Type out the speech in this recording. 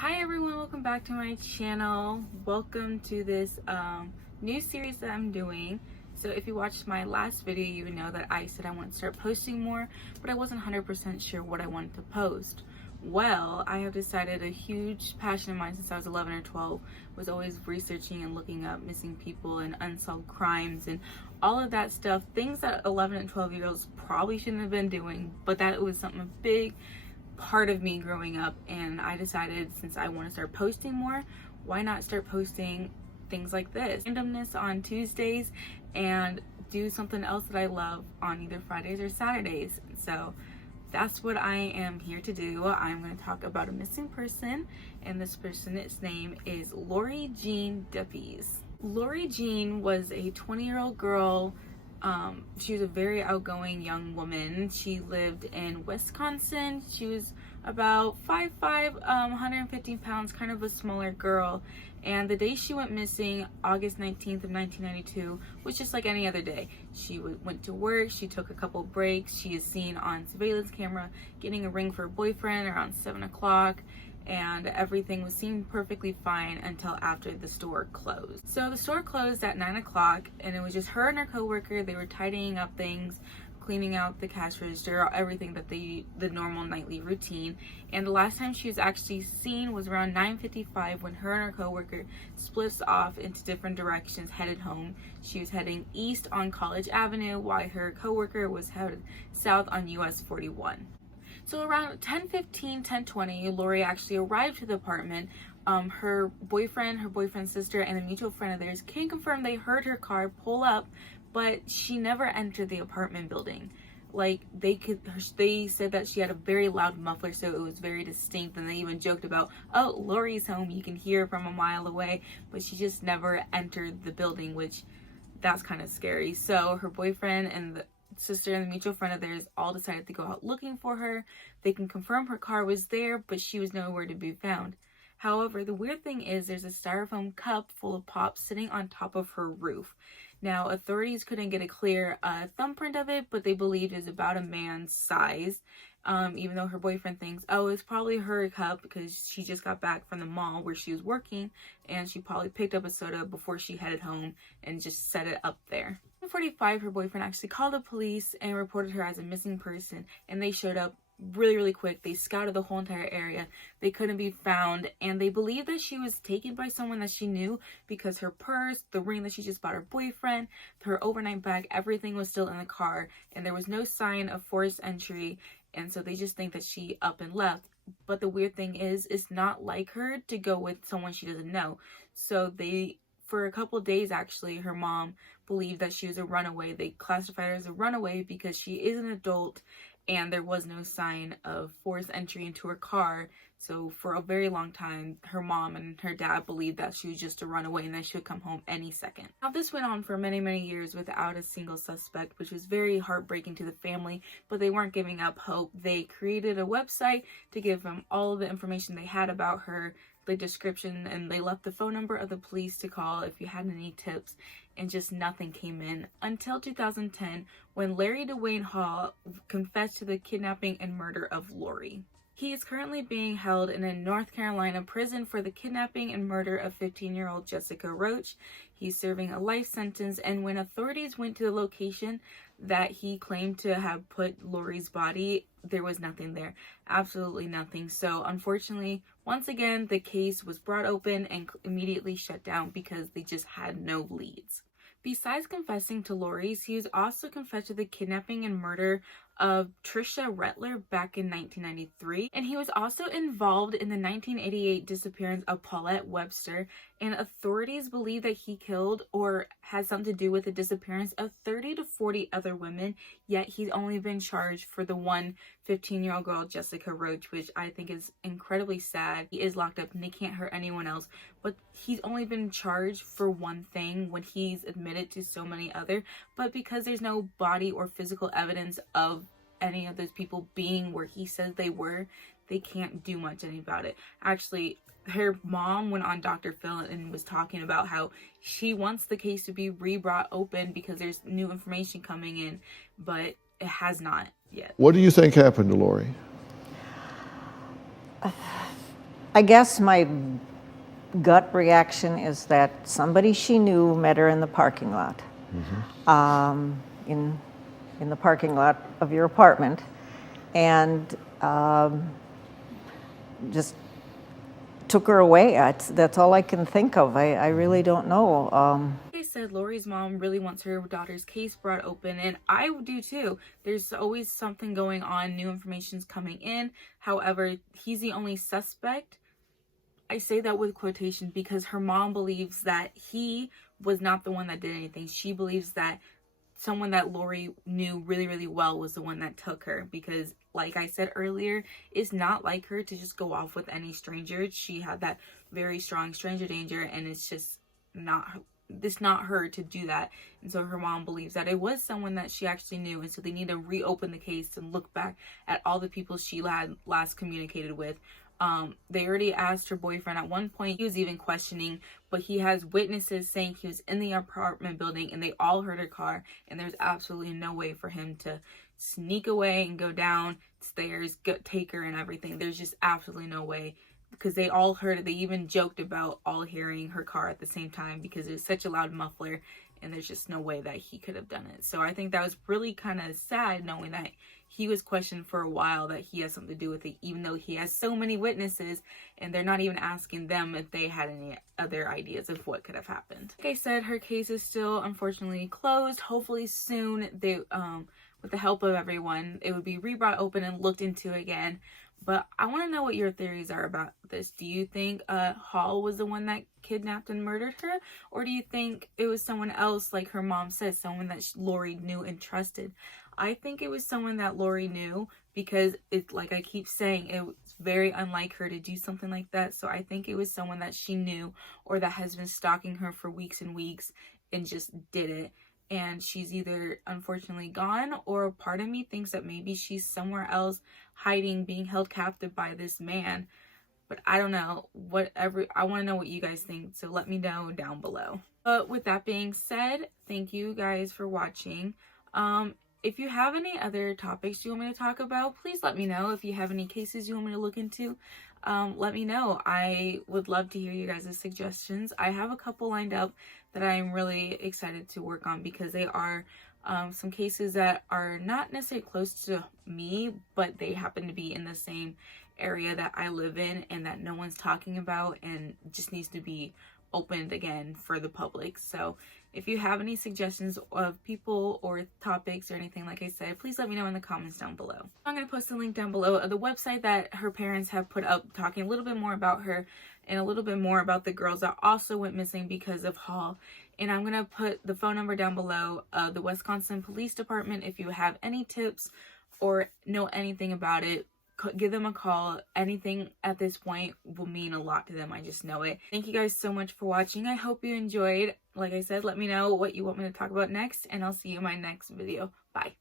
Hi everyone, welcome back to my channel. Welcome to this new series that I'm doing. So if you watched my last video, you would know that I said I want to start posting more, but I wasn't 100% sure what I wanted to post. Well, I have decided, a huge passion of mine since I was 11 or 12 was always researching and looking up missing people and unsolved crimes and all of that stuff. Things that 11 and 12-year-olds probably shouldn't have been doing, but that was something big part of me growing up, and I decided, since I want to start posting more, why not start posting things like this, randomness on Tuesdays, and do something else that I love on either Fridays or Saturdays. So that's what I am here to do. I'm going to talk about a missing person, and this person's name is Laurie Jean Depies. Laurie Jean was a 20-year-old girl. She was a very outgoing young woman. She lived in Wisconsin. She was about 5'5", 115 pounds, kind of a smaller girl. And the day she went missing, August 19th of 1992, was just like any other day. She went to work, she took a couple breaks. She is seen on surveillance camera getting a ring for her boyfriend around 7 o'clock. And everything was seemed perfectly fine until after the store closed. So the store closed at 9 o'clock, and it was just her and her coworker. They were tidying up things, cleaning out the cash register, everything that the normal nightly routine. And the last time she was actually seen was around 9:55, when her and her coworker splits off into different directions, headed home. She was heading east on College Avenue, while her coworker was headed south on US 41. So around 10:15, 10:20, Laurie actually arrived to the apartment. Her boyfriend's sister, and a mutual friend of theirs can confirm they heard her car pull up, but she never entered the apartment building. Like, they said that she had a very loud muffler, so it was very distinct, and they even joked about, oh, Laurie's home, you can hear her from a mile away, but she just never entered the building, which that's kind of scary. So her boyfriend and the sister and the mutual friend of theirs all decided to go out looking for her. They can confirm her car was there, but she was nowhere to be found. However, the weird thing is there's a styrofoam cup full of pop sitting on top of her roof. Now, authorities couldn't get a clear thumbprint of it, but they believed it was about a man's size. Even though her boyfriend thinks, oh, it's probably her cup because she just got back from the mall where she was working, and she probably picked up a soda before she headed home and just set it up there. At 45, her boyfriend actually called the police and reported her as a missing person, and they showed up really quick. They scouted the whole entire area. They couldn't be found, and they believed that she was taken by someone that she knew, because her purse, the ring that she just bought her boyfriend, her overnight bag, everything was still in the car, and there was no sign of forced entry, and so they just think that she up and left. But the weird thing is, it's not like her to go with someone she doesn't know. So for a couple of days, actually, her mom believed that she was a runaway. They classified her as a runaway because she is an adult, and there was no sign of forced entry into her car. So for a very long time, her mom and her dad believed that she was just a runaway and that she would come home any second. Now, this went on for many years without a single suspect, which was very heartbreaking to the family, but they weren't giving up hope. They created a website to give them all of the information they had about her, the description, and they left the phone number of the police to call if you had any tips, and just nothing came in until 2010, when Larry Dwayne Hall confessed to the kidnapping and murder of Laurie. He is currently being held in a North Carolina prison for the kidnapping and murder of 15-year-old Jessica Roach. He's serving a life sentence, and when authorities went to the location that he claimed to have put Laurie's body, there was nothing there. Absolutely nothing. So unfortunately, once again, the case was brought open and immediately shut down because they just had no leads. Besides confessing to Laurie's, he was also confessed to the kidnapping and murder of Trisha Rettler back in 1993, and he was also involved in the 1988 disappearance of Paulette Webster, and authorities believe that he killed or had something to do with the disappearance of 30 to 40 other women, yet he's only been charged for the one 15-year-old girl, Jessica Roach, which I think is incredibly sad. He is locked up and they can't hurt anyone else, but he's only been charged for one thing when he's admitted to so many other. But because there's no body or physical evidence of any of those people being where he says they were, they can't do much about it. Actually, her mom went on Dr.Phill and was talking about how she wants the case to be re-brought open because there's new information coming in, but it has not yet. What do you think happened to Laurie? I guess my gut reaction is that somebody she knew met her in the parking lot, in the parking lot of your apartment, and just took her away. That's all I can think of. I really don't know. Like I said, Laurie's mom really wants her daughter's case brought open, and I do too. There's always something going on, new information's coming in. However, he's the only suspect. I say that with quotation because her mom believes that he was not the one that did anything. She believes that someone that Laurie knew really, really well was the one that took her, because like I said earlier, it's not like her to just go off with any stranger. She had that very strong stranger danger, and it's just not her to do that. And so her mom believes that it was someone that she actually knew, and so they need to reopen the case and look back at all the people she had last communicated with. They already asked her boyfriend at one point. He was even questioning, but he has witnesses saying he was in the apartment building and they all heard her car, and there's absolutely no way for him to sneak away and go downstairs, take her and everything. There's just absolutely no way, because they all heard it. They even joked about all hearing her car at the same time because it was such a loud muffler, and there's just no way that he could have done it. So I think that was really kind of sad, knowing that he was questioned for a while that he has something to do with it, even though he has so many witnesses, and they're not even asking them if they had any other ideas of what could have happened. Like I said, her case is still unfortunately closed. Hopefully soon, they with the help of everyone, it would be re-brought open and looked into again. But I want to know what your theories are about this. Do you think Hall was the one that kidnapped and murdered her? Or do you think it was someone else, like her mom said, someone that Laurie knew and trusted? I think it was someone that Laurie knew, because it's like I keep saying, it was very unlike her to do something like that. So I think it was someone that she knew, or that has been stalking her for weeks and weeks and just did it. And she's either unfortunately gone, or part of me thinks that maybe she's somewhere else hiding, being held captive by this man. But I don't know. Whatever, I want to know what you guys think, so let me know down below. But with that being said, thank you guys for watching. If you have any other topics you want me to talk about, please let me know. If you have any cases you want me to look into, let me know. I would love to hear you guys' suggestions. I have a couple lined up that I'm really excited to work on, because they are some cases that are not necessarily close to me, but they happen to be in the same area that I live in and that no one's talking about, and just needs to be opened again for the public. So if you have any suggestions of people or topics or anything, like I said, please let me know in the comments down below. I'm going to post a link down below of the website that her parents have put up, talking a little bit more about her and a little bit more about the girls that also went missing because of Hall. And I'm going to put the phone number down below of the Wisconsin Police Department. If you have any tips or know anything about it, give them a call. Anything at this point will mean a lot to them. I just know it. Thank you guys so much for watching. I hope you enjoyed. Like I said, let me know what you want me to talk about next, and I'll see you in my next video. Bye.